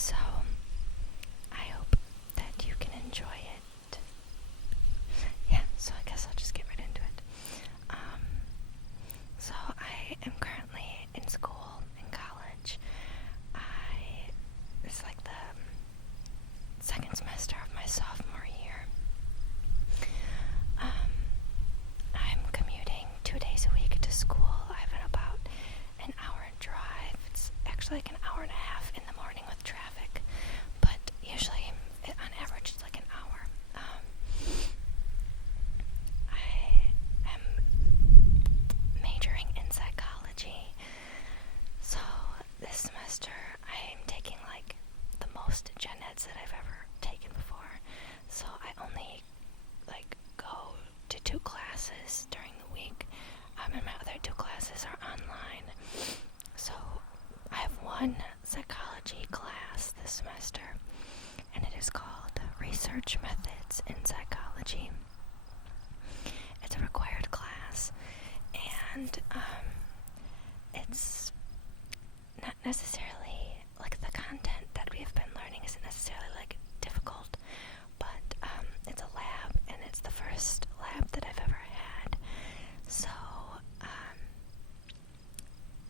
So I hope that you can enjoy it. Yeah, so I guess I'll just get right into it. So I am currently in school, in college. It's like the second semester of my sophomore year. I'm commuting 2 days a week to school. I have about an hour drive. It's actually like an hour and a half in the morning with traffic, but usually on average it's like an hour. I am majoring in psychology, so this semester I am taking like the most gen eds that I've ever taken before. So I only like go to 2 classes during the week, and my other 2 classes are online. So I have one psychology class this semester, and it is called Research Methods in Psychology. It's a required class, and it's not necessarily like the content that we have been learning isn't necessarily like difficult, but it's a lab, and it's the first lab that I've ever had. So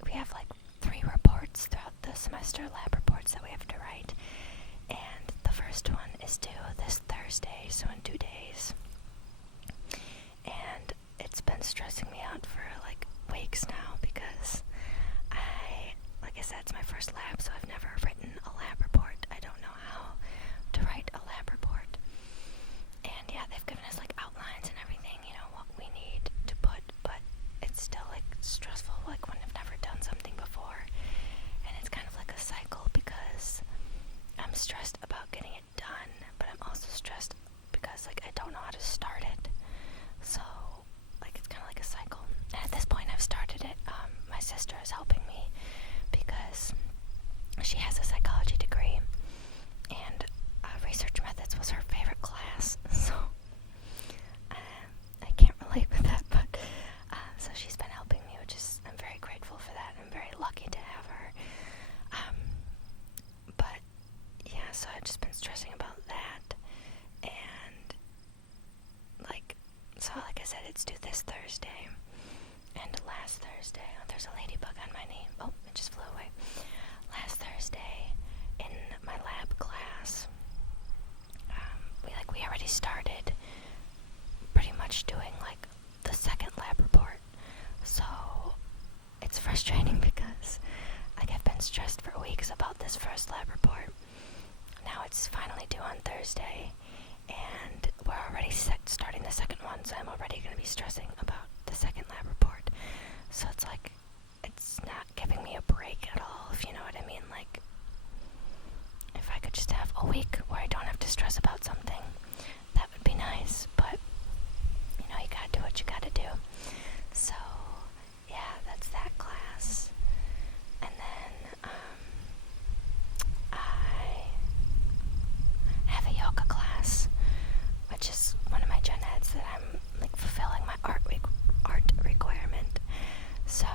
we have like 3 reports throughout the semester, lab reports that we have to write, and the first one is due this Thursday, so in 2 days. And it's been stressing me out for like weeks now because like I said, it's my first lab, so I've never written a lab report. I don't know how to write a lab report. And yeah, they've given us like outlines and everything, what we need to put, but it's still like stressful, like when I've never done something before. And it's kind of like a cycle because I'm stressed about getting it done, but I'm also stressed because like I don't know how to start it. So like it's kind of like a cycle. And at this point I've started it. My sister is helping me because she has a psychology degree, and research methods was her favorite class, so I can't relate with that, but so she's been helping me, I'm very grateful for that. I'm very lucky to have her. But yeah, so I've just been stressing about that, and like I said, it's due this Thursday, and last Thursday, there's a ladybug on my knee. Oh, it just flew away. Last Thursday, in my lab class, we already started pretty much doing like the second lab report. So it's frustrating because like I've been stressed for weeks about this first lab report. Now it's finally due on Thursday, and we're already starting the second one, so I'm already going to be stressing about the second lab report. So it's like, it's not giving me a break at all, if you know what I mean. Like, if I could just have a week where I don't have to stress about something, that would be nice, but you gotta do what you gotta do. So yeah, that's that class. And then I have a yoga class, which is one of my gen eds that I'm like fulfilling my art requirement. So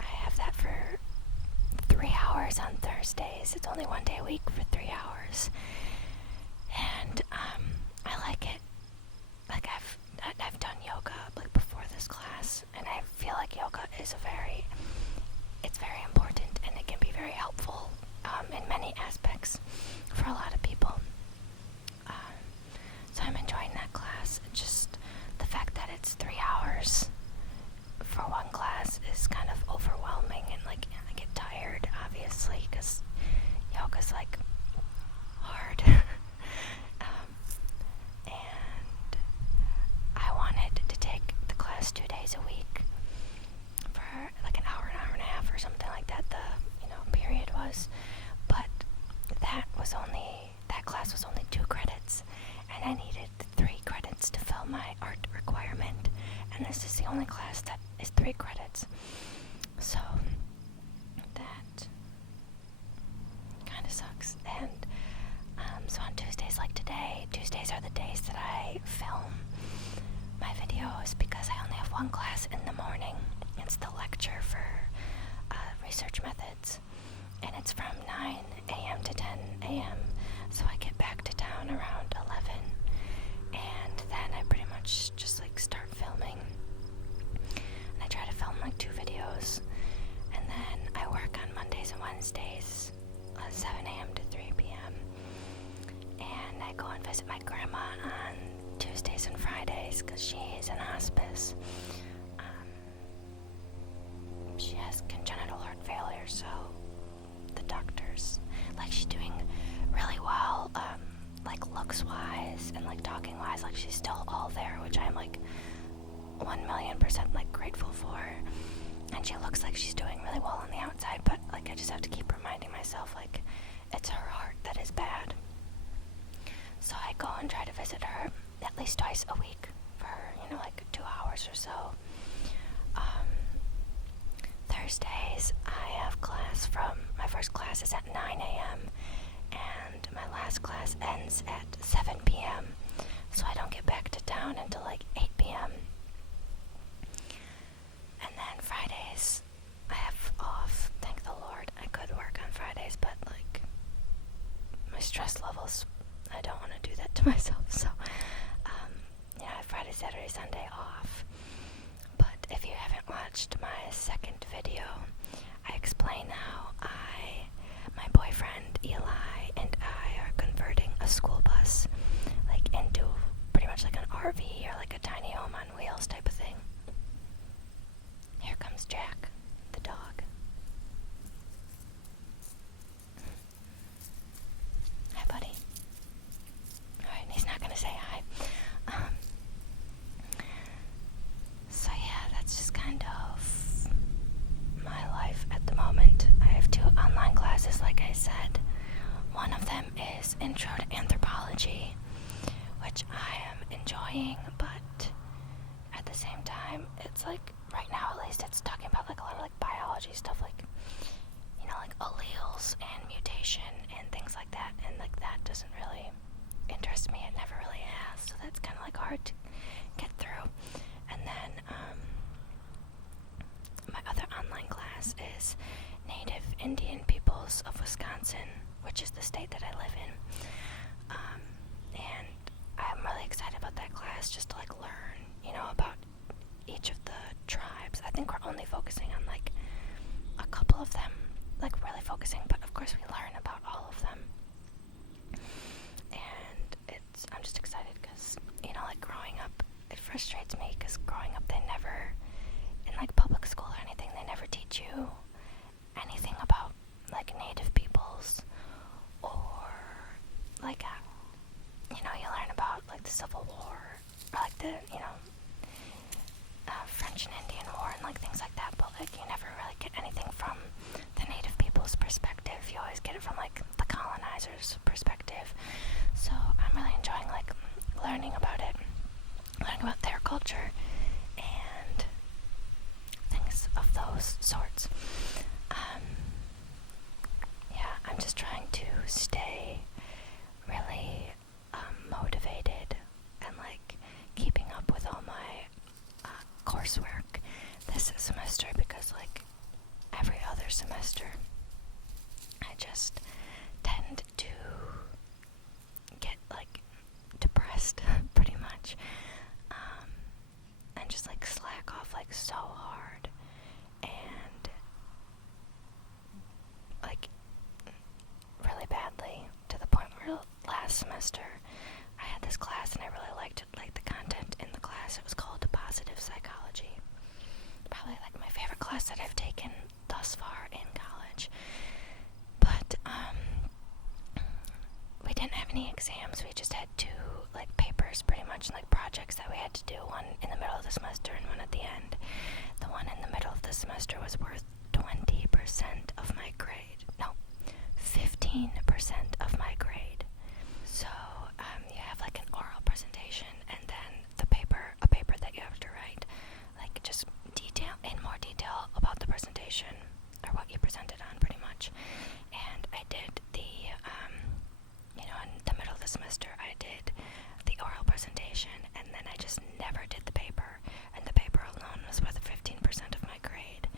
I have that for 3 hours on Thursdays. It's only 1 day a week for 3 hours, and I like it. Like I've done yoga like before this class, and I feel like yoga is it's very important, and it can be very helpful in many aspects for a lot of people. So I'm enjoying that class. Just the fact that it's 3 hours for one class is kind of overwhelming, and like I get tired, obviously, because yoga's like hard. And I wanted to take the class 2 days a week for like an hour and a half or something like that, the period was, but that class was only 2 credits, and I needed 3 credits to fill my art requirement, and this is the only class that is 3 credits. So that kind of sucks. And so on Tuesdays like today, Tuesdays are the days that I film my videos because I only have one class in the morning. It's the lecture for research methods, and it's from 9 a.m. to 7 a.m. to 3 p.m. And I go and visit my grandma on Tuesdays and Fridays because she's in hospice. She has congenital heart failure, so the doctors, like, she's doing really well, like, looks-wise and, like, talking-wise. Like, she's still all there, which I'm, like, 1,000,000% like, grateful for. And she looks like she's doing really well on the outside, but, like, I just have to keep reminding myself, like, it's her heart that is bad. So I go and try to visit her at least twice a week for, like, 2 hours or so. Thursdays, I have class my first class is at 9 a.m. and my last class ends at 7 p.m. So I don't get back to town until, like, 8 p.m. And then Fridays, I have off, thank the Lord. I could work on Fridays, but, like, my stress levels, I don't want to do that to myself. So, I have Friday, Saturday, Sunday off. But if you haven't watched my second video, I explain how my boyfriend Eli and I are converting a school bus, like, into pretty much like an RV or like a tiny home on wheels type of thing. Here comes Jack, the dog. Hi, buddy. Alright, he's not gonna say hi. So yeah, that's just kind of my life at the moment. I have 2 online classes, like I said. One of them is Intro to Anthropology, which I am enjoying, but at the same time, it's like, right now at least, it's talking about, like, a lot of, like, biology stuff, like, like alleles and mutation and things like that, and, like, that doesn't really interest me. It never really has, so that's kind of, like, hard to get through. And then my other online class is Native Indian Peoples of Wisconsin, which is the state that I live in. And I'm really excited about that class, just to, like, learn, about each of the tribes. I think we're only focusing on, like, a couple of them, like, really focusing, but of course we learn about all of them. And I'm just excited because, like, growing up, it frustrates me because growing up, they never, in, like, public school or anything, they never teach you anything about, like, Native peoples, or, like, you learn about, like, the Civil War, or, like, the, French and Indian War, and, like, things like that, but, like, you never really get anything from the Native people's perspective. You always get it from, like, the colonizers' perspective. So I'm really enjoying, like, learning about it, learning about their culture, and things of those sorts. Yeah, I'm just trying to stay really motivated and, like, keeping up with all my coursework this semester, because, like, every other semester I just tend to get, like, depressed pretty much, and just, like, slack off, like, so hard, and, like, really badly, to the point where last semester I had this class and I really liked the content in the class. It was called Positive Psychology. Probably, like, my favorite class that I've taken thus far in college. But we didn't have any exams. We just had 2, like, papers pretty much, and, like, projects that we had to do, one in the middle of the semester and one at the end. The one in the middle of the semester was worth 20% of my grade. No, 15% of my grade. So you have, like, an oral presentation, and then a paper that you have to write, like, just in more detail about the presentation, or what you presented on, pretty much. And I did in the middle of the semester, I did the oral presentation, and then I just never did the paper, and the paper alone was worth 15% of my grade.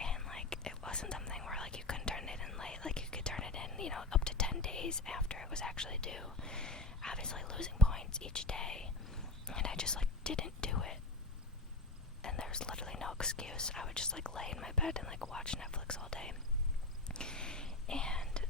And, like, it wasn't something where, like, you couldn't turn it in late. Like, you could turn it in, up to 10 days after it was actually due, obviously losing points each day. And I just, like, didn't do it. And there's literally no excuse. I would just, like, lay in my bed and, like, watch Netflix all day. And,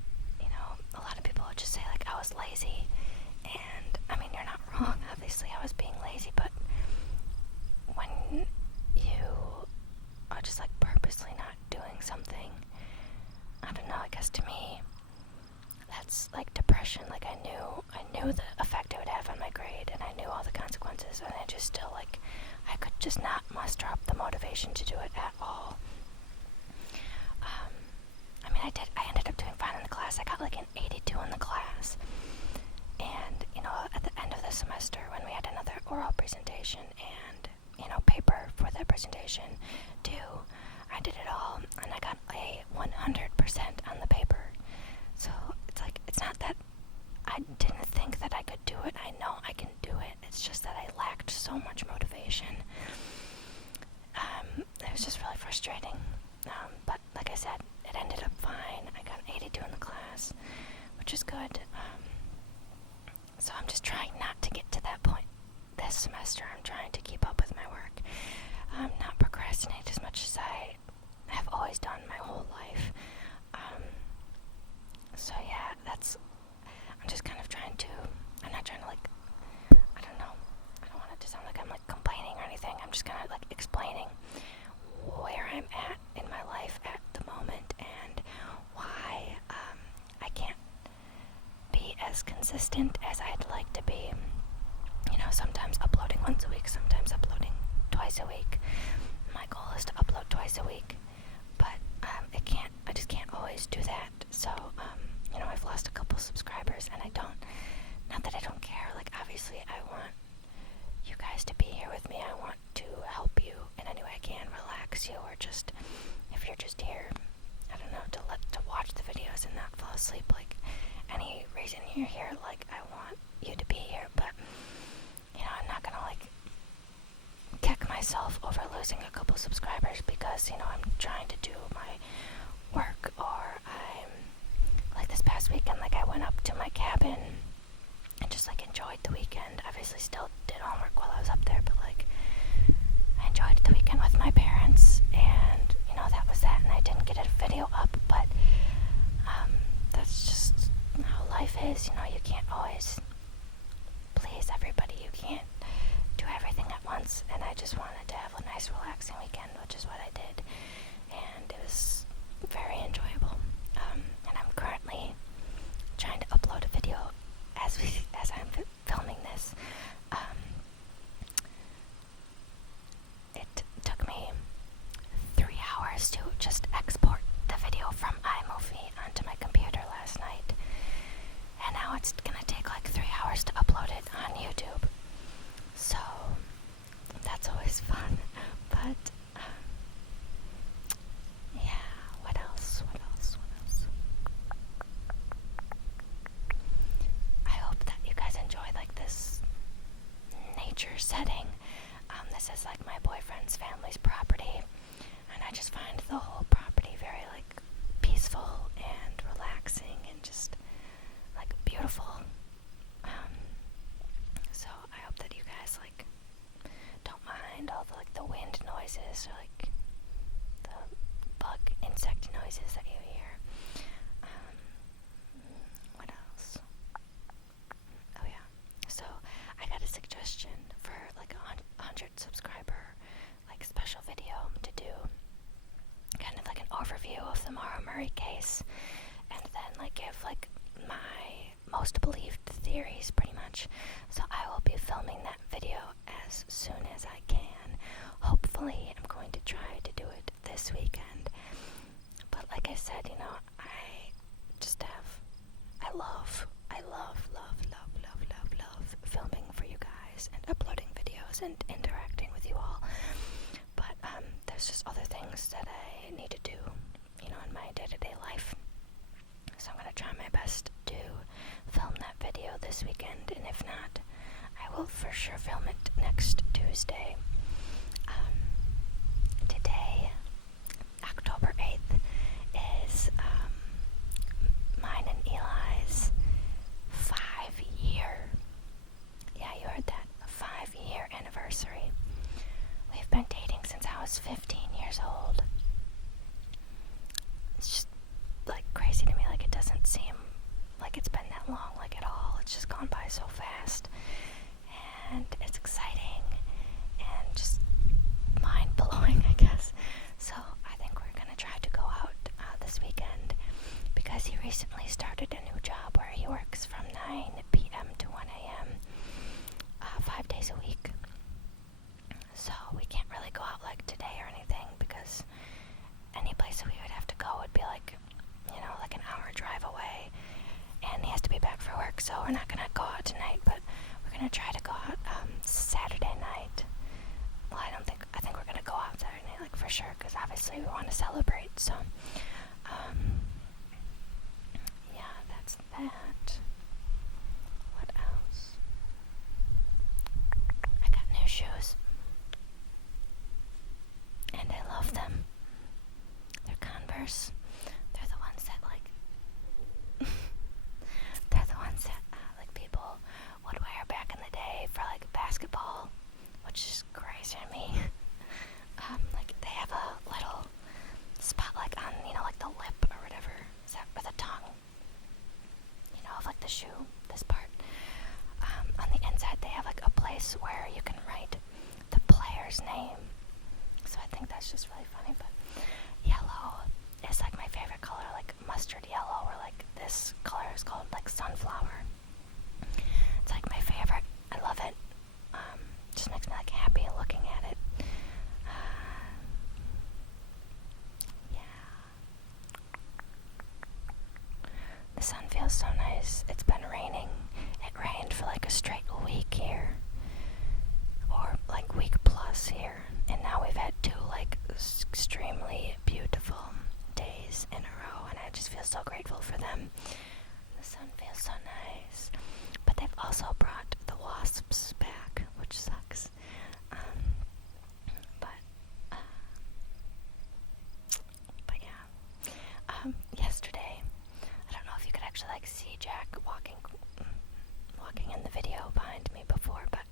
knew the effect it would have on my grade, and I knew all the consequences, and I just still, like, I could just not muster up the motivation to do it at all. I mean, I ended up doing fine in the class. I got like an 82 in the class. And, at the end of the semester, when we had another oral presentation and, paper for that presentation due, I did it all, and I got a 100% on the paper. So, it's not that I didn't think that I could do it. I know I can do it. It's just that I lacked so much motivation. It was just really frustrating. But like I said, it ended up fine. I got an 82 in the class, which is good. So I'm just trying not to get to that point this semester. I'm trying to keep up with my work. Not procrastinate as much as I have always done my whole life. So yeah, I'm just kind of trying to, I'm not trying to I don't know, I don't want it to sound like I'm complaining or anything. I'm just kind of explaining where I'm at in my life at the moment and why I can't be as consistent as I'd like to be. Sometimes uploading once a week, sometimes uploading twice a week. My goal is to upload twice a week, but I just can't always do that. So, I've lost a couple subscribers, and not that I don't care. Obviously, I want you guys to be here with me. I want to help you in any way I can, relax you, or just, if you're just here, I don't know, to watch the videos and not fall asleep. Any reason you're here, I want you to be here, but, I'm not gonna, kick myself over losing a couple subscribers because, I'm trying to do my work, or I'm, this past weekend, I went up to my cabin and just, enjoyed the weekend. Obviously still did homework while I was up there, but, I enjoyed the weekend with my parents, and, that was that, and I didn't get a video up, but, that's just how life is. You can't always please everybody. You can't do everything at once, and I just wanted to have a nice relaxing weekend, which is what I did, and it was very enjoyable. And I'm currently trying to upload a video as I'm filming this. It took me 3 hours to just export the video from iMovie onto my computer last night, and now it's gonna take 3 hours to upload it on YouTube. So that's always fun. But yeah, what else? I hope that you guys enjoy this nature setting. This is my boyfriend's family's property, and I just find the whole property very peaceful and relaxing and just beautiful. So I hope that you guys don't mind all the wind noises or the bug insect noises that you hear. What else? Oh yeah. So I got a suggestion for a 100 subscriber special video to do kind of an overview of the Maura Murray case, and then give my most believed theories pretty much. So I will be filming that video as soon as I can. Hopefully I'm going to try to do it this weekend. But like I said, I love filming for you guys and uploading videos and interacting with you all. But there's just other things that I need to do, in my day-to-day life. So I'm going to try my best to film that video this weekend, and if not, I will for sure film it next Tuesday. Today, October 8th, is mine and Eli's 5-year, yeah, you heard that, 5-year anniversary. We've been dating since I was 15 years old. It's just crazy to me. It doesn't seem like it's been that long, at all. It's just gone by so fast, and it's exciting and just mind-blowing, I guess. So I think we're gonna try to go out this weekend, because he recently started a new job where he works from 9 p.m. to 1 so we're not gonna go out tonight, but we're gonna try to go out Saturday night. Well, I think we're gonna go out Saturday night, like for sure, because obviously we want to celebrate. So, yeah, that's that. What else? I got new shoes, and I love them. They're Converse. They're the ones that they're the ones that like people would wear back in the day for like basketball, which is crazy to me. Like they have a little spot like on, like the lip or whatever, is that, or the tongue, of like the shoe, this part. On the inside they have like a place where you can write the player's name. So I think that's just really funny, but yellow is like my favorite color, like mustard yellow, or like this color is called like sunflower. It's like my favorite. I love it. Just makes me like happy looking at it. Yeah. The sun feels so nice. It's been raining. It rained for like a straight week here, or like week plus here, and now we've had 2 like extremely beautiful days in a row, and I just feel so grateful for them. The sun feels so nice, but they've also brought the wasps back, which sucks. But yeah. Yesterday, I don't know if you could actually like see Jack walking in the video behind me before, but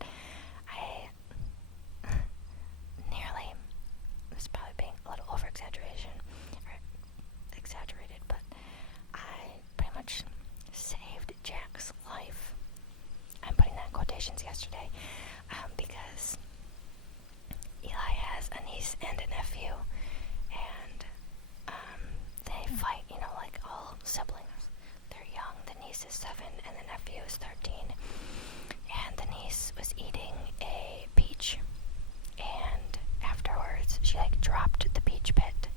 I nearly, was probably being a little exaggerated, but I pretty much saved Jack's life. I'm putting that in quotations yesterday, because Eli has a niece and a nephew, and they fight, like all siblings. They're young. The niece is 7 and the nephew is 13, and the niece was eating a peach, and afterwards she like dropped the peach pit,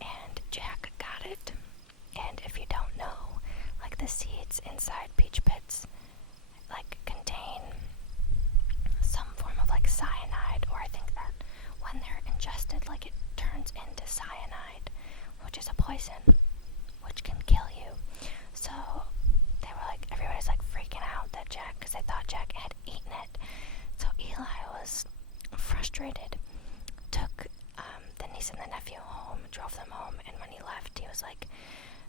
and Jack got it. And if you don't know, like the seeds inside peach pits like contain some form of like cyanide, or I think that when they're ingested, like it turns into cyanide, which is a poison, which can kill you. So they were like, everybody's like freaking out that Jack, because they thought Jack had eaten it. So Eli was frustrated, took the niece and the nephew home, drove them home, and when he left, he was like,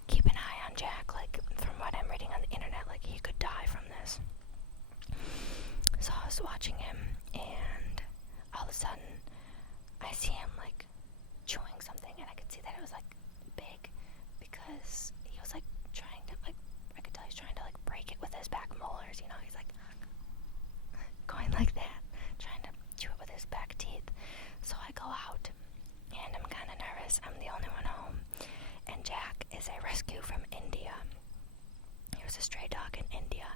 keep an eye on Jack, like from what I'm reading on the internet, like he could die from this. So I was watching him, and all of a sudden I see him like chewing something, and I could see that it was like big, because he was like trying to, like, I could tell he's trying to like break it with his back molars, he's like going like that, trying to chew it with his back teeth. So I go out, and I'm kind of nervous. I'm the only one home, and Jack is a rescue from India. He was a stray dog in India,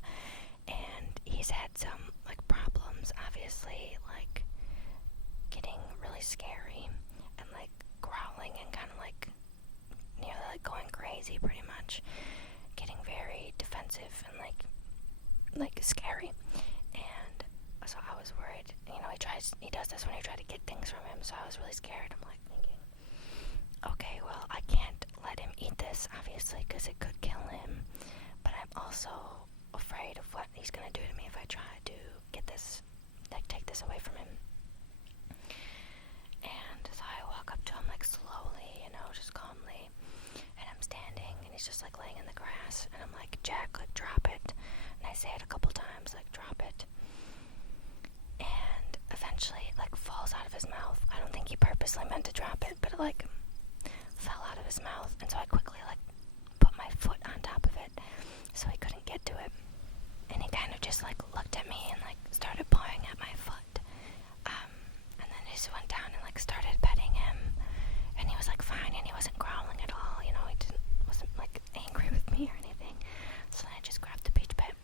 and he's had some like problems, obviously, like getting really scary and like growling and kind of like nearly like going crazy, pretty much getting very defensive and like scary. And so I was worried. He does this when you try to get things from him, so I was really scared. I'm like thinking, okay, well, I can't let him eat this, obviously, because it could kill him, but I'm also afraid of what he's gonna do to me if I try to get this, like take this away from him. And so I walk up to him like slowly, just calmly, and I'm standing, and he's just like laying in the grass, and I'm like, Jack, like drop it. And I say it a couple times, like drop it. And eventually it like falls out of his mouth. I don't think he purposely meant to drop it, but it like fell out of his mouth, and so I quickly like put my foot on top of it so he couldn't get to it. And he kind of just like looked at me and like started pawing at my foot. And then he just went down and like started petting him, and he was like fine, and he wasn't growling at all, wasn't like angry with me or anything. So then I just grabbed the peach pit,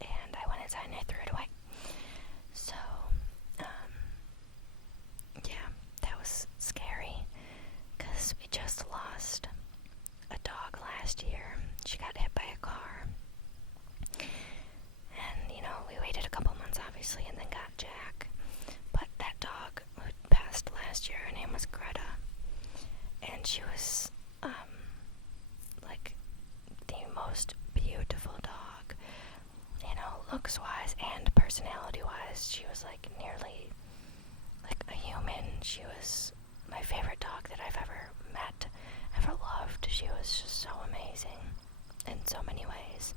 and I went inside and I threw it away. So yeah, that was scary, because we just lost a dog last year, looks-wise and personality-wise, she was like nearly like a human. She was my favorite dog that I've ever met, ever loved. She was just so amazing in so many ways.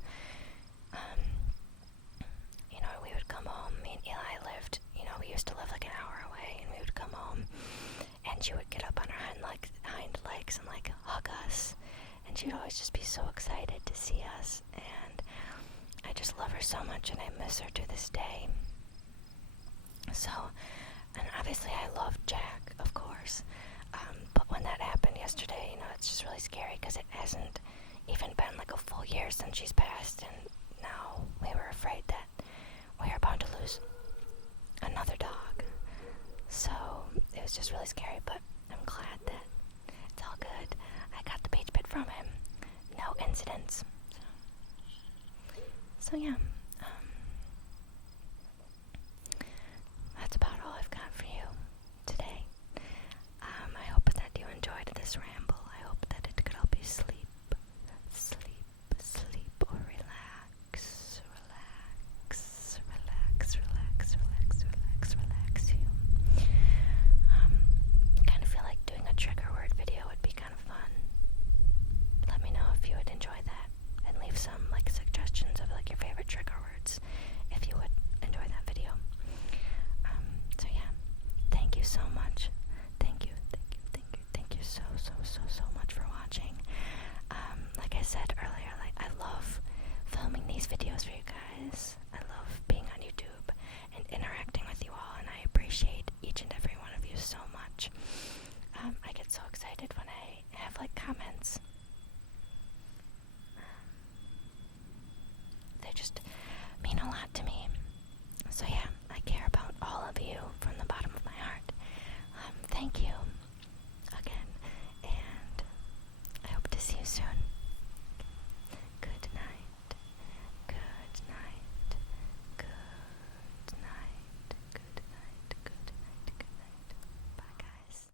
We would come home. Me and Eli lived, we used to live like an hour away, and we would come home, and she would get up on her hind legs and like hug us, and she'd always just be so excited to see us, and I just love her so much, and I miss her to this day. So, and obviously I love Jack, of course, but when that happened yesterday, it's just really scary because it hasn't even been like a full year since she's passed, and now we were afraid that we are about to lose another dog. So it was just really scary, but I'm glad that it's all good. I got the beach pit from him. No incidents. So yeah. That's about all I've got for you today. I hope that you enjoyed this ramble. I hope that it could help you sleep, or relax you. Kind of feel like doing a trigger word video would be kind of fun. Let me know if you would enjoy that, and leave some like suggestions of like your favorite trigger words if you would enjoy that video. So yeah, thank you so much. Thank you so much for watching. Like I said earlier, like I love filming these videos for you guys. I love being on YouTube and interacting with you all, and I appreciate each and every one of you so much. I get so excited when I have like comments. They just